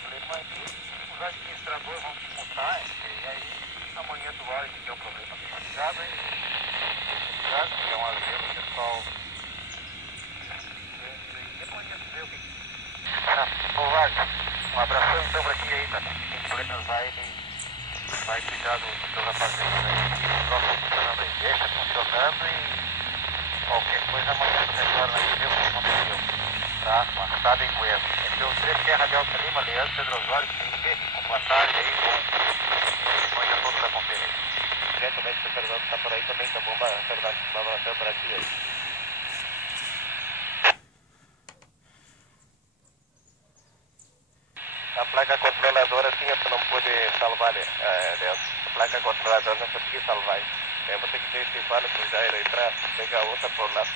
problema aí, os administradores vão disputar, e aí amanhã tu vai ter um problema ligado e que é um aviso, o pessoal. E amanhã tu vê o que. Ô Wagner, um abração então pra ti aí, tá? Quem problema vai cuidar dos teus afazeres aí. O troço funcionando aí. Deixa funcionando e qualquer coisa amanhã tu retorna aí e vê o que aconteceu. Tá? Uma assada em Cueva. Esse é o trecho Terra de Alta Lima, Leandro, Pedro Osório, com boa tarde aí, bom dia a todos da conferência. Gente, também se o Fernando tá por aí também, tá bom, Fernando, uma abração para ti aí. A placa controladora tinha, tu não pôde salvar, né? A placa controladora não consegui salvar. Eu vou ter que ter esse vale pro Jair entrar, pegar outra por lá.